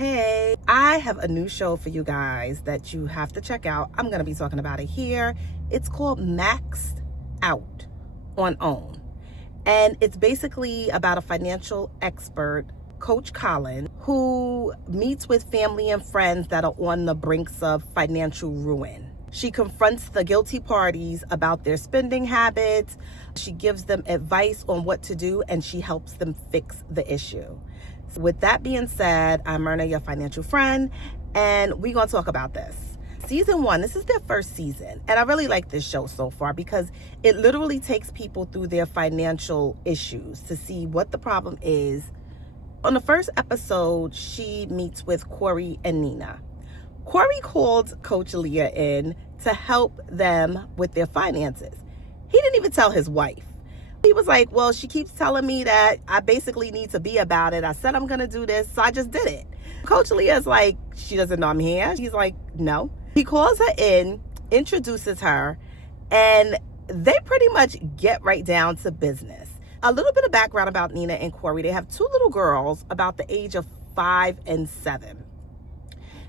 Hey, I have a new show for you guys that you have to check out. I'm going to be talking about it here. It's called Maxed Out on OWN. And it's basically about a financial expert, Coach Collins, who meets with family and friends that are on the brinks of financial ruin. She confronts the guilty parties about their spending habits. She gives them advice on what to do, and she helps them fix the issue. So with that being said, I'm Myrna, your financial friend, and we're going to talk about this. Season 1, this is their first season, and I really like this show so far because it literally takes people through their financial issues to see what the problem is. On the first episode, she meets with Cory and Nina. Cory called Coach Leah in to help them with their finances. He didn't even tell his wife. He was like, well, she keeps telling me that I basically need to be about it. I said I'm going to do this, so I just did it. Coach Leah's like, she doesn't know I'm here. She's like, no. He calls her in, introduces her, and they pretty much get right down to business. A little bit of background about Nina and Cory. They have 2 little girls about the age of 5 and 7.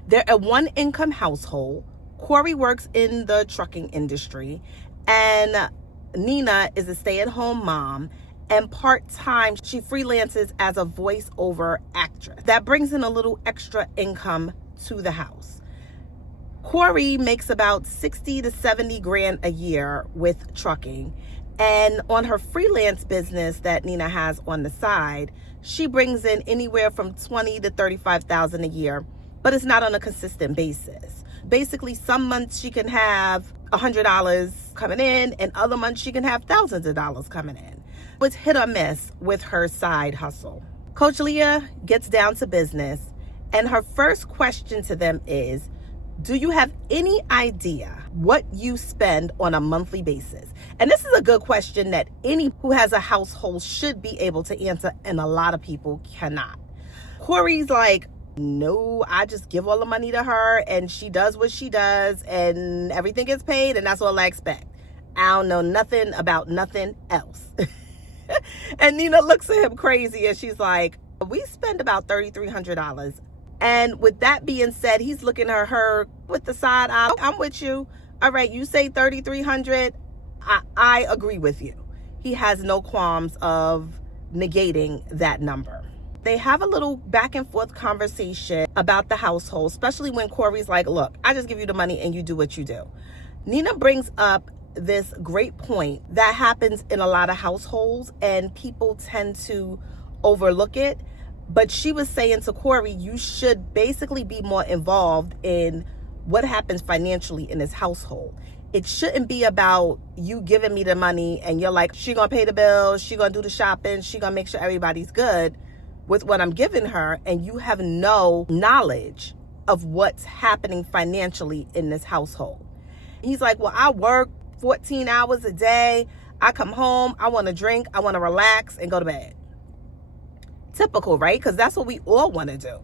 They're a one-income household. Cory works in the trucking industry, and Nina is a stay-at-home mom, and part-time she freelances as a voiceover actress. That brings in a little extra income to the house. Cory makes about 60 to 70 grand a year with trucking, and on her freelance business that Nina has on the side, she brings in anywhere from 20 to 35,000 a year, but it's not on a consistent basis. Basically, some months she can have $100 coming in, and other months she can have thousands of dollars coming in. It's hit or miss with her side hustle. Coach Leah gets down to business, and her first question to them is, do you have any idea what you spend on a monthly basis? And this is a good question that any who has a household should be able to answer, and a lot of people cannot. Cory's like, no, I just give all the money to her and she does what she does and everything gets paid and that's all I expect. I don't know nothing about nothing else. And Nina looks at him crazy and she's like, we spend about $3,300. And with that being said, he's looking at her with the side eye. I'm with you. All right, you say $3,300. I agree with you. He has no qualms of negating that number. They have a little back and forth conversation about the household, especially when Cory's like, look, I just give you the money and you do what you do. Nina brings up this great point that happens in a lot of households and people tend to overlook it. But she was saying to Cory, you should basically be more involved in what happens financially in this household. It shouldn't be about you giving me the money and you're like, she gonna pay the bills, she gonna do the shopping, she gonna make sure everybody's good with what I'm giving her, and you have no knowledge of what's happening financially in this household. He's like, well, I work 14 hours a day. I come home, I want to drink, I want to relax and go to bed. Typical, right? Because that's what we all want to do.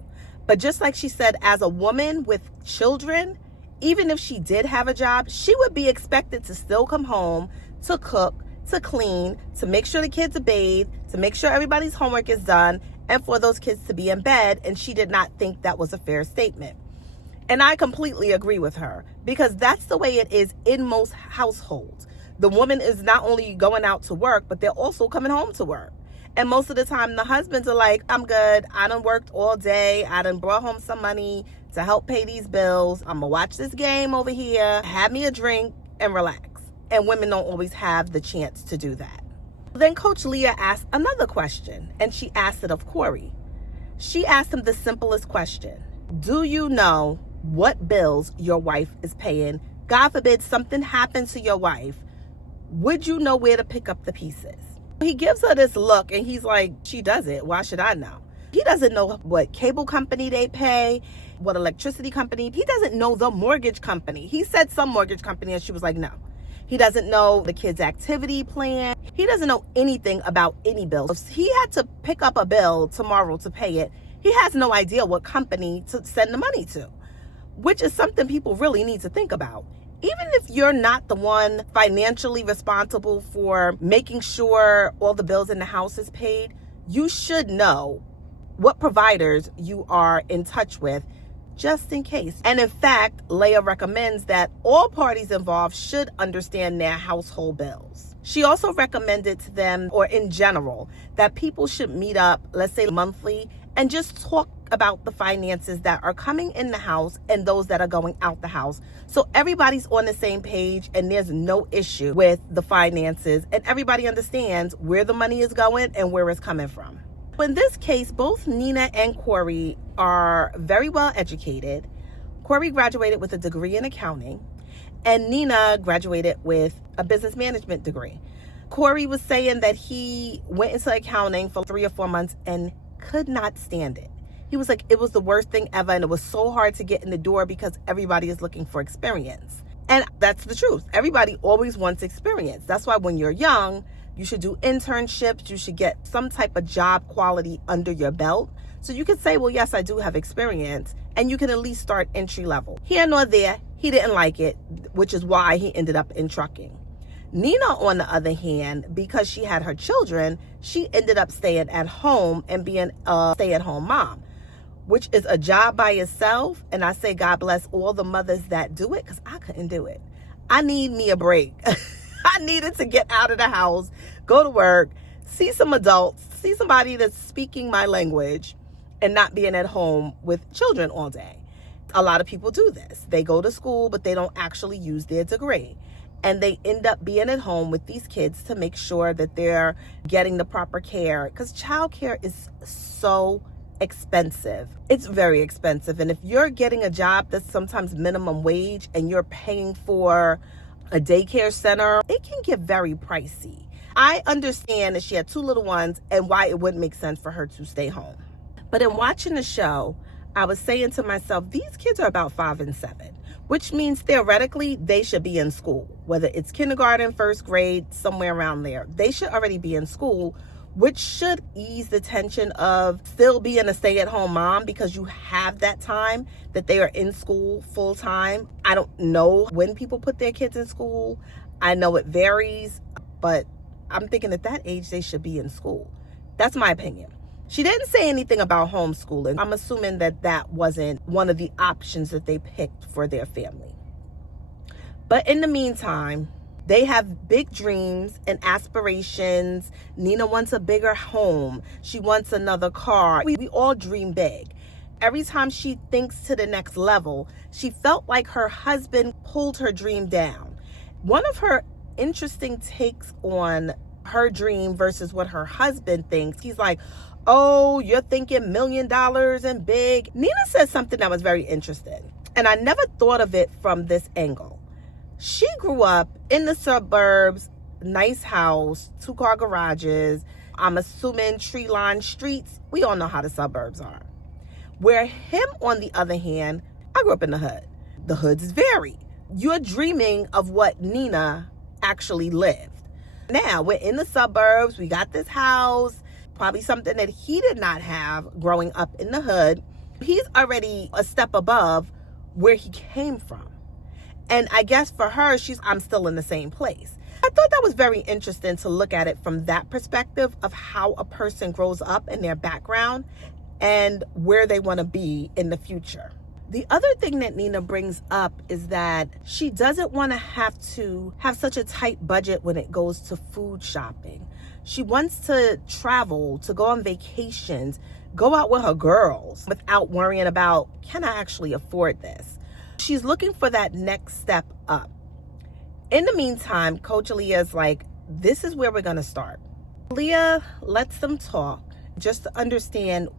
But just like she said, as a woman with children, even if she did have a job, she would be expected to still come home to cook, to clean, to make sure the kids are bathed, to make sure everybody's homework is done, and for those kids to be in bed. And she did not think that was a fair statement. And I completely agree with her because that's the way it is in most households. The woman is not only going out to work, but they're also coming home to work. And most of the time the husbands are like, I'm good. I done worked all day. I done brought home some money to help pay these bills. I'm gonna watch this game over here, have me a drink and relax. And women don't always have the chance to do that. Then Coach Leah asked another question, and she asked it of Cory. She asked him the simplest question. Do you know what bills your wife is paying? God forbid something happens to your wife. Would you know where to pick up the pieces? He gives her this look and he's like, she does it. Why should I know? He doesn't know what cable company they pay, what electricity company. He doesn't know the mortgage company. He said some mortgage company and she was like, no. He doesn't know the kid's activity plan. He doesn't know anything about any bills. If he had to pick up a bill tomorrow to pay it, he has no idea what company to send the money to, which is something people really need to think about. Even if you're not the one financially responsible for making sure all the bills in the house is paid, you should know what providers you are in touch with, just in case. And in fact, Leah recommends that all parties involved should understand their household bills. She also recommended to them, or in general, that people should meet up, let's say monthly, and just talk about the finances that are coming in the house and those that are going out the house. So everybody's on the same page and there's no issue with the finances and everybody understands where the money is going and where it's coming from. In this case, both Nina and Cory are very well educated. Cory graduated with a degree in accounting, and Nina graduated with a business management degree. Cory was saying that he went into accounting for 3 or 4 months and could not stand it. He was like, it was the worst thing ever, and it was so hard to get in the door because everybody is looking for experience. And that's the truth. Everybody always wants experience. That's why when you're young, you should do internships. You should get some type of job quality under your belt. So you could say, well, yes, I do have experience. And you can at least start entry level. Here nor there, he didn't like it, which is why he ended up in trucking. Nina, on the other hand, because she had her children, she ended up staying at home and being a stay-at-home mom, which is a job by itself. And I say God bless all the mothers that do it, because I couldn't do it. I need me a break. I needed to get out of the house, go to work, see some adults, see somebody that's speaking my language, and not being at home with children all day. A lot of people do this. They go to school, but they don't actually use their degree. And they end up being at home with these kids to make sure that they're getting the proper care, because childcare is so expensive. It's very expensive. And if you're getting a job that's sometimes minimum wage and you're paying for a daycare center, it can get very pricey. I understand that she had 2 little ones and why it wouldn't make sense for her to stay home. But in watching the show, I was saying to myself, these kids are about 5 and 7, which means theoretically they should be in school, whether it's kindergarten, 1st grade, somewhere around there. They should already be in school, which should ease the tension of still being a stay-at-home mom, because you have that time that they are in school full time. I don't know when people put their kids in school. I know it varies, but I'm thinking at that age they should be in school. That's my opinion. She didn't say anything about homeschooling. I'm assuming that that wasn't one of the options that they picked for their family. But in the meantime, they have big dreams and aspirations. Nina wants a bigger home. She wants another car. We all dream big. Every time she thinks to the next level, she felt like her husband pulled her dream down. One of her interesting takes on her dream versus what her husband thinks, he's like, oh, you're thinking $1 million and big. Nina said something that was very interesting, and I never thought of it from this angle. She grew up in the suburbs, nice house, 2-car garages. I'm assuming tree-lined streets. We all know how the suburbs are. Where him, on the other hand, I grew up in the hood. The hoods vary. You're dreaming of what Nina actually lived. Now, we're in the suburbs. We got this house, probably something that he did not have growing up in the hood. He's already a step above where he came from. And I guess for her, I'm still in the same place. I thought that was very interesting to look at it from that perspective of how a person grows up in their background and where they want to be in the future. The other thing that Nina brings up is that she doesn't want to have such a tight budget when it goes to food shopping. She wants to travel, to go on vacations, go out with her girls without worrying about, can I actually afford this? She's looking for that next step up. In the meantime, Coach Leah's like, this is where we're going to start. Leah lets them talk just to understand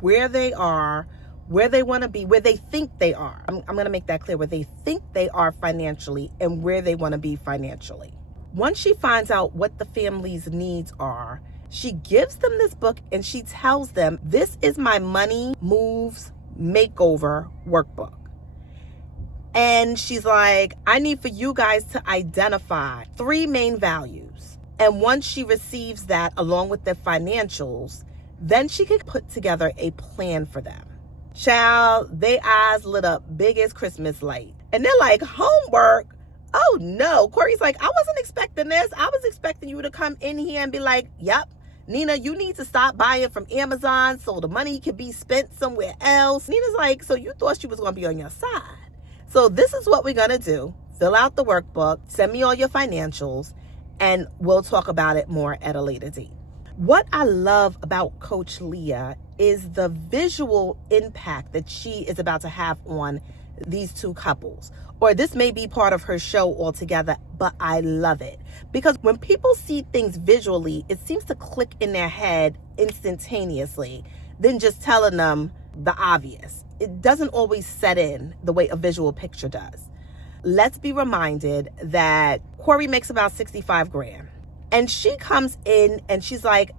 where they are, where they want to be, where they think they are. I'm going to make that clear, where they think they are financially and where they want to be financially. Once she finds out what the family's needs are, she gives them this book and she tells them, this is my money moves makeover workbook. And she's like, I need for you guys to identify 3 main values. And once she receives that along with their financials, then she can put together a plan for them. Child, they eyes lit up big as Christmas light. And they're like, homework? Oh no. Cory's like, I wasn't expecting this. I was expecting you to come in here and be like, yep, Nina, you need to stop buying from Amazon so the money can be spent somewhere else. Nina's like, so you thought she was going to be on your side. So this is what we're going to do. Fill out the workbook, send me all your financials, and we'll talk about it more at a later date. What I love about Coach Leah is the visual impact that she is about to have on these two couples. Or this may be part of her show altogether, but I love it. Because when people see things visually, it seems to click in their head instantaneously than just telling them the obvious. It doesn't always set in the way a visual picture does. Let's be reminded that Cory makes about 65 grand. And she comes in and she's like,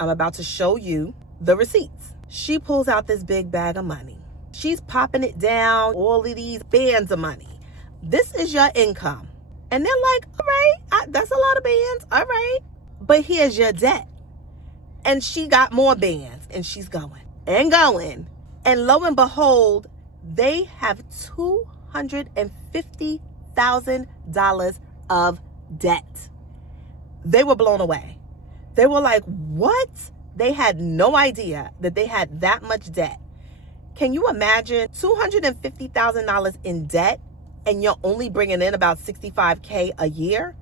I'm about to show you the receipts. She pulls out this big bag of money. She's popping it down, all of these bands of money. This is your income. And they're like, all right, that's a lot of bands. All right. But here's your debt. And she got more bands and she's going and going. And lo and behold, they have $250,000 of debt. They were blown away. They were like, what? They had no idea that they had that much debt. Can you imagine $250,000 in debt and you're only bringing in about $65K a year?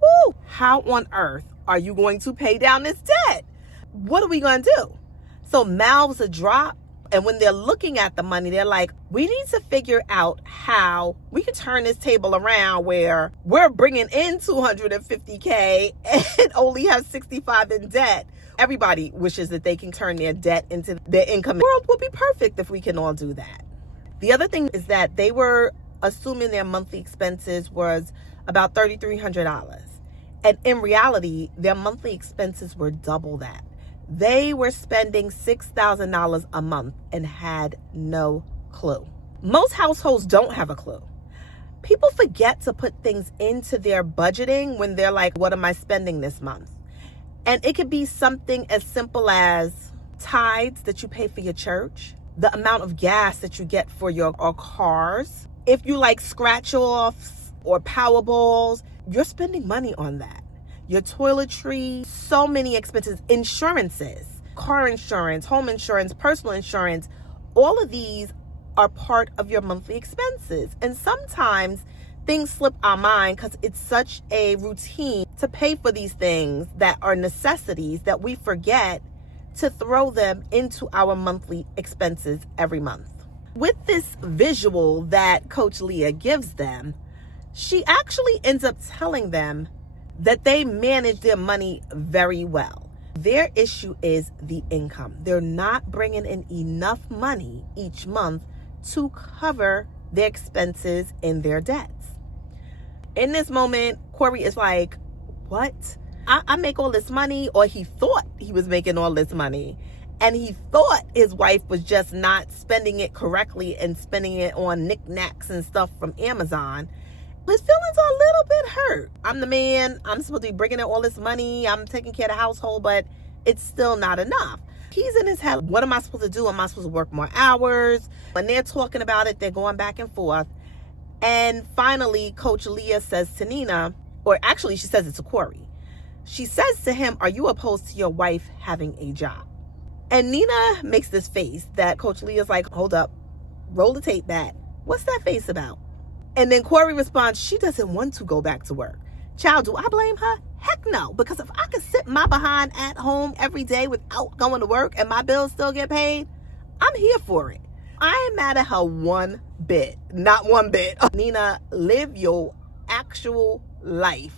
Woo! How on earth are you going to pay down this debt? What are we going to do? So mouths are dropped. And when they're looking at the money, they're like, we need to figure out how we can turn this table around where we're bringing in $250K and only have 65 in debt. Everybody wishes that they can turn their debt into their income. The world would be perfect if we can all do that. The other thing is that they were assuming their monthly expenses was about $3,300. And in reality, their monthly expenses were double that. They were spending $6,000 a month and had no clue. Most households don't have a clue. People forget to put things into their budgeting when they're like, what am I spending this month? And it could be something as simple as tithes that you pay for your church, the amount of gas that you get for your cars. If you like scratch offs or Powerballs, you're spending money on that. Your toiletry, so many expenses, insurances, car insurance, home insurance, personal insurance, all of these are part of your monthly expenses. And sometimes things slip our mind because it's such a routine to pay for these things that are necessities that we forget to throw them into our monthly expenses every month. With this visual that Coach Leah gives them, she actually ends up telling them that they manage their money very well. Their issue is the income. They're not bringing in enough money each month to cover their expenses and their debts. In this moment, Cory is like, what? I make all this money, or he thought he was making all this money. And he thought his wife was just not spending it correctly and spending it on knickknacks and stuff from Amazon. His feelings are a little bit hurt. I'm the man. I'm supposed to be bringing in all this money. I'm taking care of the household, but it's still not enough. He's in his head. What am I supposed to do? Am I supposed to work more hours? When they're talking about it, they're going back and forth. And finally, Coach Leah says to Nina, or actually she says it to Cory. She says to him, are you opposed to your wife having a job? And Nina makes this face that Coach Leah's like, hold up, roll the tape back. What's that face about? And then Cory responds, she doesn't want to go back to work. Child, do I blame her? Heck no, because if I could sit my behind at home every day without going to work and my bills still get paid, I'm here for it. I ain't mad at her one bit, not one bit. Nina, live your actual life.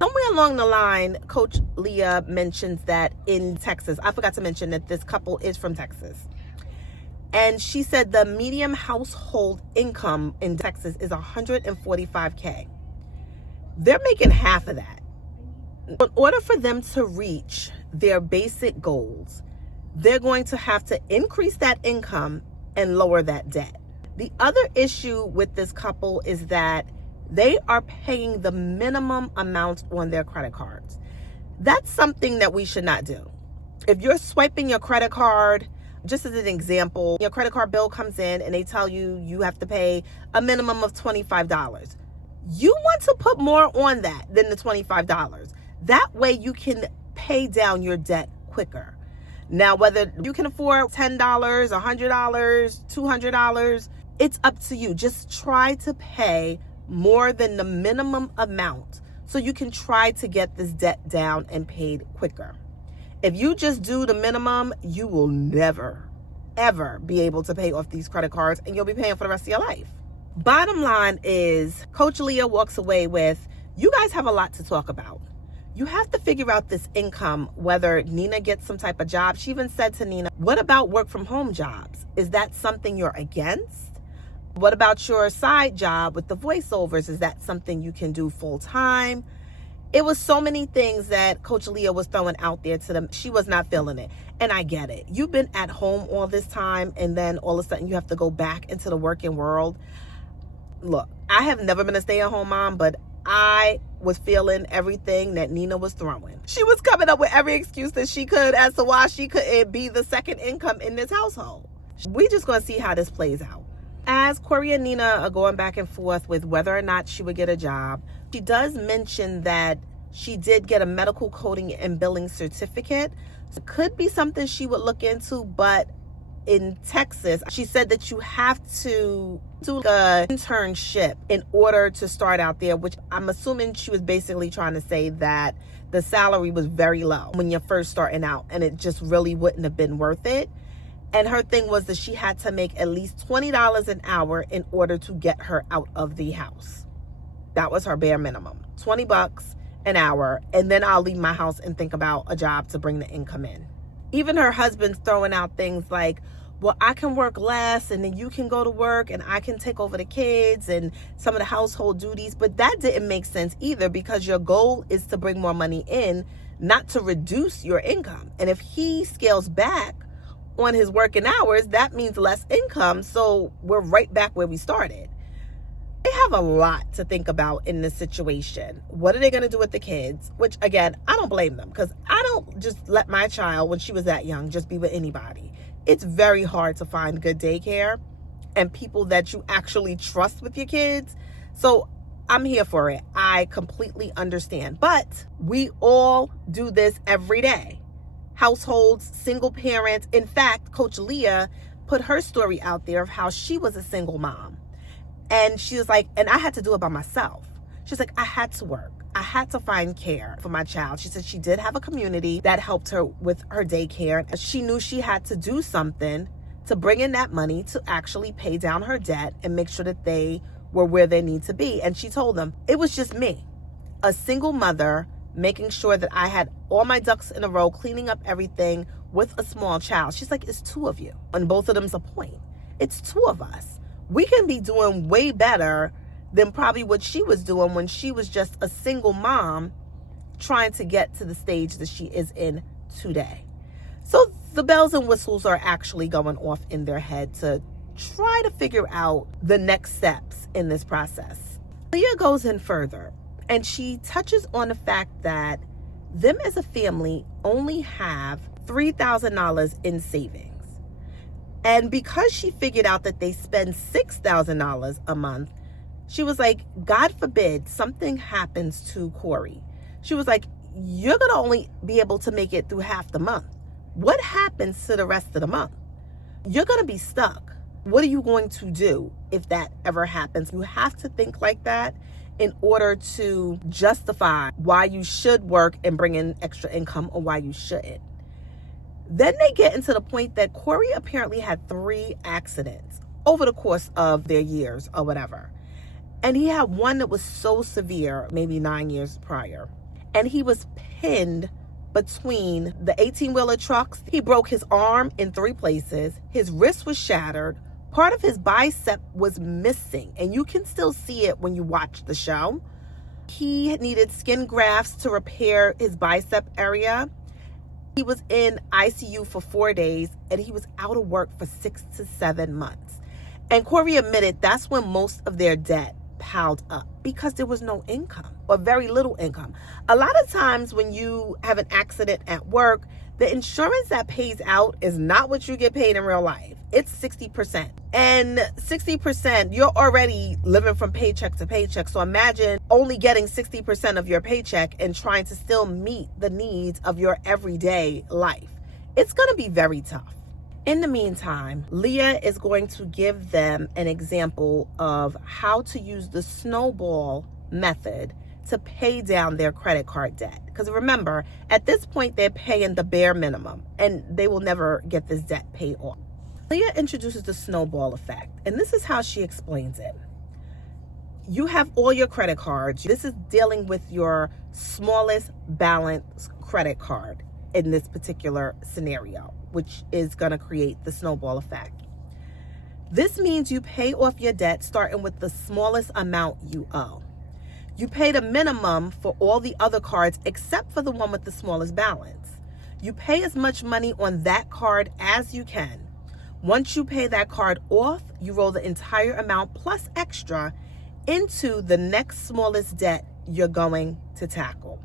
Somewhere along the line, Coach Leah mentions that in Texas, I forgot to mention that this couple is from Texas. And she said the median household income in Texas is $145K. They're making half of that. In order for them to reach their basic goals, they're going to have to increase that income and lower that debt. The other issue with this couple is that they are paying the minimum amount on their credit cards. That's something that we should not do. If you're swiping your credit card, just as an example, your credit card bill comes in and they tell you you have to pay a minimum of $25. You want to put more on that than the $25. That way you can pay down your debt quicker. Now, whether you can afford $10, $100, $200, it's up to you. Just try to pay more than the minimum amount so you can try to get this debt down and paid quicker. If you just do the minimum, you will never, ever be able to pay off these credit cards, and you'll be paying for the rest of your life. Bottom line is, Coach Leah walks away with, you guys have a lot to talk about. You have to figure out this income, whether Nina gets some type of job. She even said to Nina, what about work from home jobs? Is that something you're against? What about your side job with the voiceovers? Is that something you can do full time? It was so many things that Coach Leah was throwing out there to them. She was not feeling it. And I get it. You've been at home all this time, and then all of a sudden you have to go back into the working world. Look, I have never been a stay-at-home mom, but I was feeling everything that Nina was throwing. She was coming up with every excuse that she could as to why she couldn't be the second income in this household. We just gonna see how this plays out. As Cory and Nina are going back and forth with whether or not she would get a job, she does mention that she did get a medical coding and billing certificate. So it could be something she would look into, but in Texas, she said that you have to do an internship in order to start out there, which I'm assuming she was basically trying to say that the salary was very low when you're first starting out, and it just really wouldn't have been worth it. And her thing was that she had to make at least $20 an hour in order to get her out of the house. That was her bare minimum, $20 an hour, and then I'll leave my house and think about a job to bring the income in. Even her husband's throwing out things like, well, I can work less and then you can go to work and I can take over the kids and some of the household duties. But that didn't make sense either, because your goal is to bring more money in, not to reduce your income. And if he scales back on his working hours, that means less income. So we're right back where we started. They have a lot to think about in this situation. What are they going to do with the kids? Which, again, I don't blame them, because I don't just let my child, when she was that young, just be with anybody. It's very hard to find good daycare and people that you actually trust with your kids. So I'm here for it. I completely understand. But we all do this every day. Households, single parents. In fact, Coach Leah put her story out there of how she was a single mom. And she was like, and I had to do it by myself. She's like, I had to work. I had to find care for my child. She said she did have a community that helped her with her daycare. She knew she had to do something to bring in that money to actually pay down her debt and make sure that they were where they need to be. And she told them, it was just me, a single mother, making sure that I had all my ducks in a row, cleaning up everything with a small child. She's like, it's two of you. And both of them's a point. It's two of us. We can be doing way better than probably what she was doing when she was just a single mom trying to get to the stage that she is in today. So the bells and whistles are actually going off in their head to try to figure out the next steps in this process. Leah goes in further, and she touches on the fact that them as a family only have $3,000 in savings. And because she figured out that they spend $6,000 a month, she was like, God forbid something happens to Cory. She was like, you're going to only be able to make it through half the month. What happens to the rest of the month? You're going to be stuck. What are you going to do if that ever happens? You have to think like that in order to justify why you should work and bring in extra income or why you shouldn't. Then they get into the point that Cory apparently had 3 accidents over the course of their years or whatever. And he had one that was so severe, maybe 9 years prior. And he was pinned between the 18-wheeler trucks. He broke his arm in 3 places. His wrist was shattered. Part of his bicep was missing. And you can still see it when you watch the show. He needed skin grafts to repair his bicep area. He was in ICU for 4 days, and he was out of work for 6 to 7 months. And Cory admitted that's when most of their debt piled up, because there was no income or very little income. A lot of times when you have an accident at work, the insurance that pays out is not what you get paid in real life. it's 60%. And 60%, you're already living from paycheck to paycheck. So imagine only getting 60% of your paycheck and trying to still meet the needs of your everyday life. It's going to be very tough. In the meantime, Leah is going to give them an example of how to use the snowball method to pay down their credit card debt. Because remember, at this point, they're paying the bare minimum and they will never get this debt paid off. Leah introduces the snowball effect, and this is how she explains it. You have all your credit cards. This is dealing with your smallest balance credit card in this particular scenario, which is going to create the snowball effect. This means you pay off your debt starting with the smallest amount you owe. You pay the minimum for all the other cards except for the one with the smallest balance. You pay as much money on that card as you can. Once you pay that card off, you roll the entire amount plus extra into the next smallest debt you're going to tackle.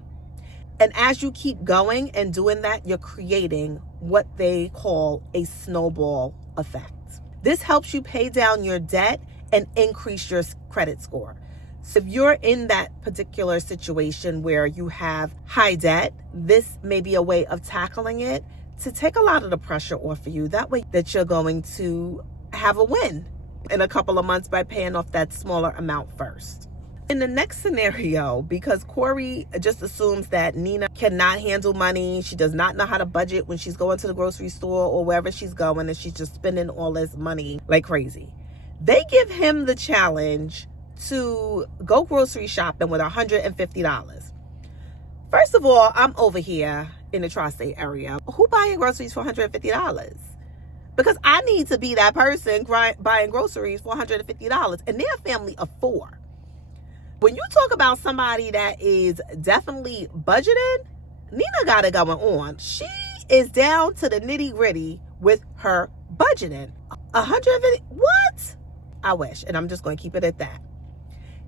And as you keep going and doing that, you're creating what they call a snowball effect. This helps you pay down your debt and increase your credit score. So if you're in that particular situation where you have high debt, this may be a way of tackling it to take a lot of the pressure off of you. That way that you're going to have a win in a couple of months by paying off that smaller amount first. In the next scenario, because Cory just assumes that Nina cannot handle money, she does not know how to budget when she's going to the grocery store or wherever she's going, and she's just spending all this money like crazy. They give him the challenge to go grocery shopping with $150. First of all, I'm over here in the tri-state area. Who buying groceries for $150? Because I need to be that person buying groceries for $150, and they're a family of 4. When you talk about somebody that is definitely budgeting, Nina got it going on. She is down to the nitty gritty with her budgeting. 150, what? I wish, and I'm just going to keep it at that.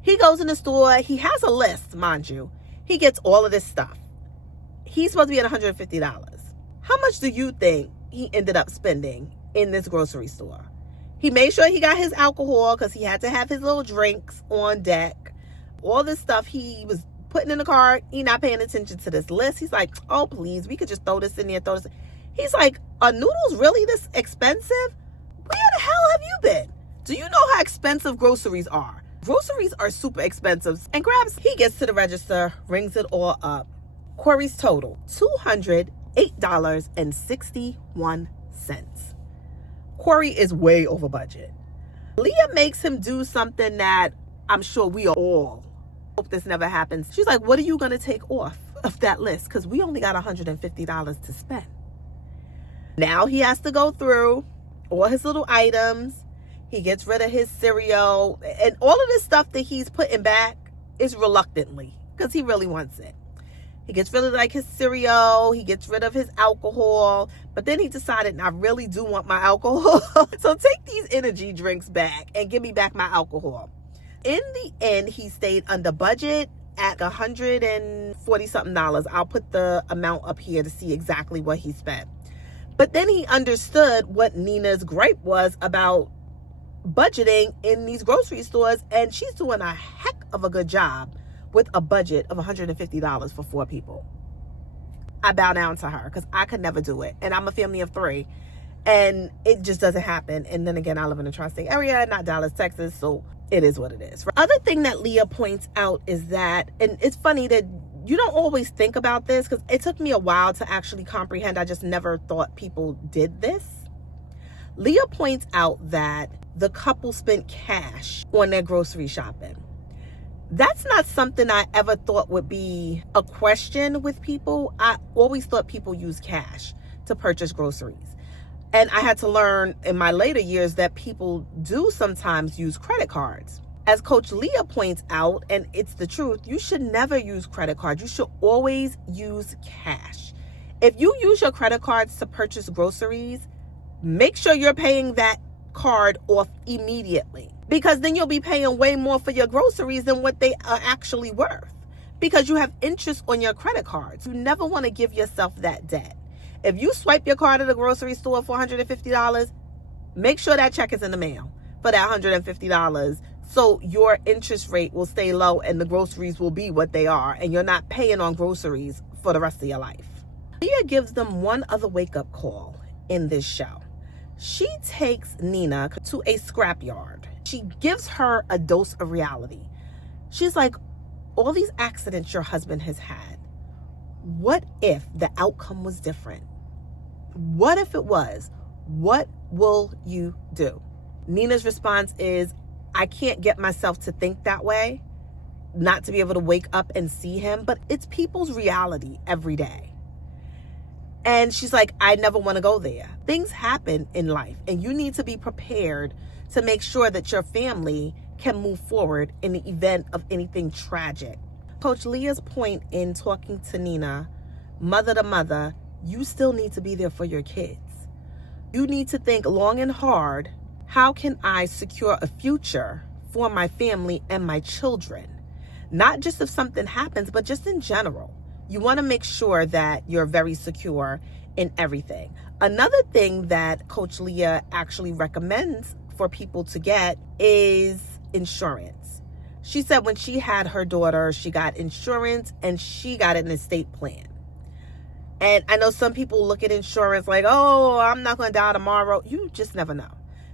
He goes in the store. He has a list, mind you. He gets all of this stuff. He's supposed to be at $150. How much do you think he ended up spending in this grocery store? He made sure he got his alcohol because he had to have his little drinks on deck. All this stuff he was putting in the cart. He not paying attention to this list. He's like, oh, please, we could just throw this in there, throw this in. He's like, are noodles really this expensive? Where the hell have you been? Do you know how expensive groceries are? Groceries are super expensive. And he gets to the register, rings it all up. Cory's total, $208.61. Cory is way over budget. Leah makes him do something that I'm sure we all hope this never happens. She's like, what are you going to take off of that list? Because we only got $150 to spend. Now he has to go through all his little items. He gets rid of his cereal, and all of this stuff that he's putting back is reluctantly because he really wants it. He gets rid of like his cereal. He gets rid of his alcohol, but then he decided, I really do want my alcohol. So take these energy drinks back and give me back my alcohol. In the end, he stayed under budget at $140 something. I'll put the amount up here to see exactly what he spent. But then he understood what Nina's gripe was about budgeting in these grocery stores, and she's doing a heck of a good job with a budget of $150 for 4 people. I bow down to her because I could never do it, and I'm a family of 3, and it just doesn't happen. And then again, I live in a tri-state area, not Dallas, Texas, so it is what it is. Other thing that Leah points out is that, and it's funny that you don't always think about this because it took me a while to actually comprehend. I just never thought people did this. Leah points out that the couple spent cash on their grocery shopping. That's not something I ever thought would be a question with people. I always thought people use cash to purchase groceries. And I had to learn in my later years that people do sometimes use credit cards. As Coach Leah points out, and it's the truth, you should never use credit cards. You should always use cash. If you use your credit cards to purchase groceries, make sure you're paying that card off immediately, because then you'll be paying way more for your groceries than what they are actually worth, because you have interest on your credit cards. You never want to give yourself that debt. If you swipe your card at a grocery store for $150, Make sure that check is in the mail for that $150 so your interest rate will stay low and the groceries will be what they are and you're not paying on groceries for the rest of your life. Leah gives them one other wake-up call in this show. She takes Nina to a scrapyard. She gives her a dose of reality. She's like, all these accidents your husband has had, what if the outcome was different? What if it was? What will you do? Nina's response is, I can't get myself to think that way, not to be able to wake up and see him, but it's people's reality every day. And she's like, I never want to go there. Things happen in life, and you need to be prepared to make sure that your family can move forward in the event of anything tragic. Coach Leah's point in talking to Nina, mother to mother, you still need to be there for your kids. You need to think long and hard, how can I secure a future for my family and my children? Not just if something happens, but just in general. You want to make sure that you're very secure in everything. Another thing that Coach Leah actually recommends for people to get is insurance. She said when she had her daughter, she got insurance and she got an estate plan. And I know some people look at insurance like, oh, I'm not going to die tomorrow. You just never know.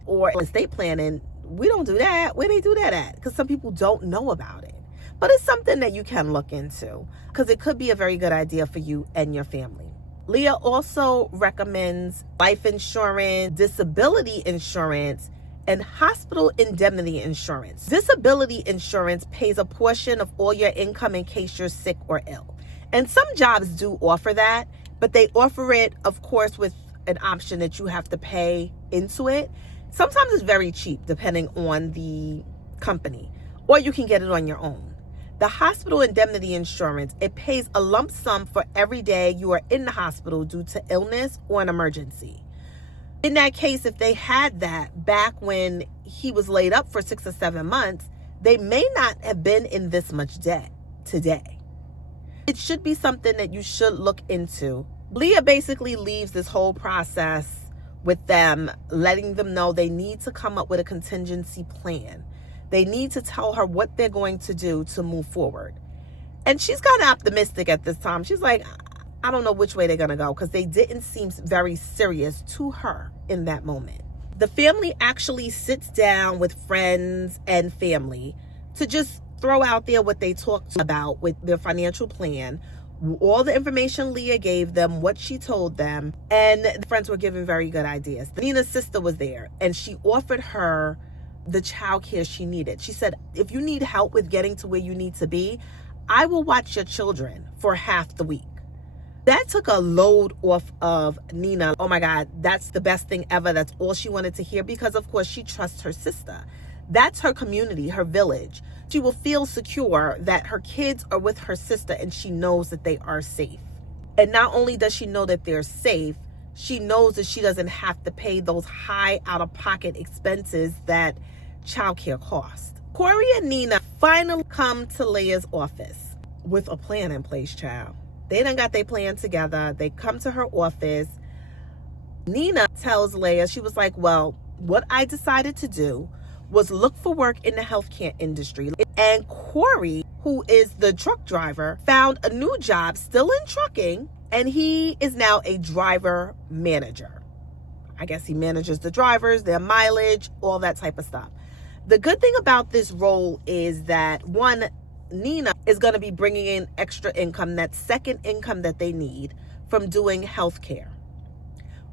Or estate planning, we don't do that. Where they do that at? Because some people don't know about it. But it's something that you can look into because it could be a very good idea for you and your family. Leah also recommends life insurance, disability insurance, and hospital indemnity insurance. Disability insurance pays a portion of all your income in case you're sick or ill. And some jobs do offer that, but they offer it, of course, with an option that you have to pay into it. Sometimes it's very cheap depending on the company, or you can get it on your own. The hospital indemnity insurance, it pays a lump sum for every day you are in the hospital due to illness or an emergency. In that case, if they had that back when he was laid up for 6 or 7 months, they may not have been in this much debt today. It should be something that you should look into. Leah basically leaves this whole process with them, letting them know they need to come up with a contingency plan. They need to tell her what they're going to do to move forward. And she's kind of optimistic at this time. She's like, I don't know which way they're going to go because they didn't seem very serious to her in that moment. The family actually sits down with friends and family to just throw out there what they talked about with their financial plan, all the information Leah gave them, what she told them, and the friends were giving very good ideas. Nina's sister was there and she offered her the childcare she needed. She said, if you need help with getting to where you need to be, I will watch your children for half the week. That took a load off of Nina. Oh my God, that's the best thing ever. That's all she wanted to hear because, of course, she trusts her sister. That's her community, her village. She will feel secure that her kids are with her sister and she knows that they are safe. And not only does she know that they're safe, she knows that she doesn't have to pay those high out-of-pocket expenses that childcare costs. Cory and Nina finally come to Leah's office with a plan in place, child. They done got their plan together. They come to her office. Nina tells Leah, she was like, well, what I decided to do was look for work in the healthcare industry. And Cory, who is the truck driver, found a new job still in trucking, and he is now a driver manager. I guess he manages the drivers, their mileage, all that type of stuff. The good thing about this role is that, one, Nina is going to be bringing in extra income, that second income that they need from doing healthcare.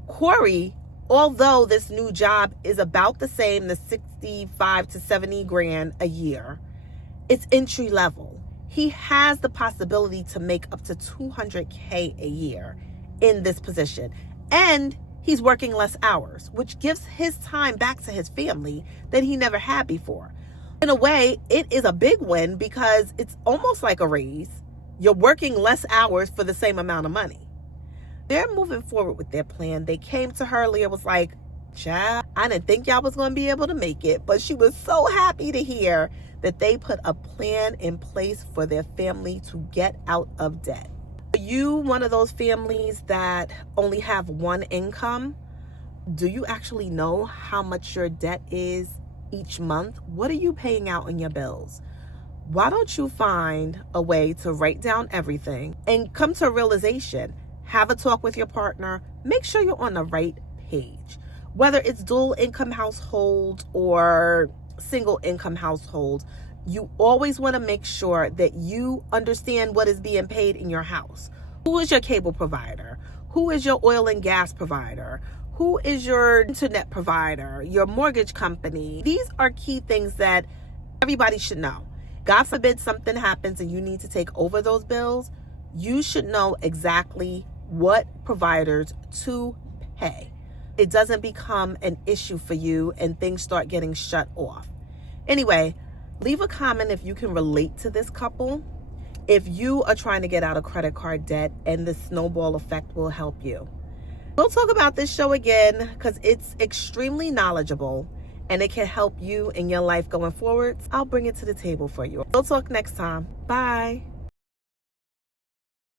Cory, although this new job is about the same, the 65 to 70 grand a year, it's entry level. He has the possibility to make up to $200K a year in this position. And he's working less hours, which gives his time back to his family that he never had before. In a way, it is a big win because it's almost like a raise. You're working less hours for the same amount of money. They're moving forward with their plan. They came to her. Leah was like, child, I didn't think y'all was going to be able to make it. But she was so happy to hear that they put a plan in place for their family to get out of debt. Are you one of those families that only have one income? Do you actually know how much your debt is each month? What are you paying out on your bills? Why don't you find a way to write down everything and come to a realization? Have a talk with your partner. Make sure you're on the right page. Whether it's dual income household or single income household, you always want to make sure that you understand what is being paid in your house. Who is your cable provider? Who is your oil and gas provider? Who is your internet provider? Your mortgage company? These are key things that everybody should know. God forbid something happens and you need to take over those bills, you should know exactly what providers to pay. It doesn't become an issue for you and things start getting shut off. Anyway, leave a comment if you can relate to this couple. If you are trying to get out of credit card debt, and the snowball effect will help you. We'll talk about this show again because it's extremely knowledgeable and it can help you in your life going forward. I'll bring it to the table for you. We'll talk next time. Bye.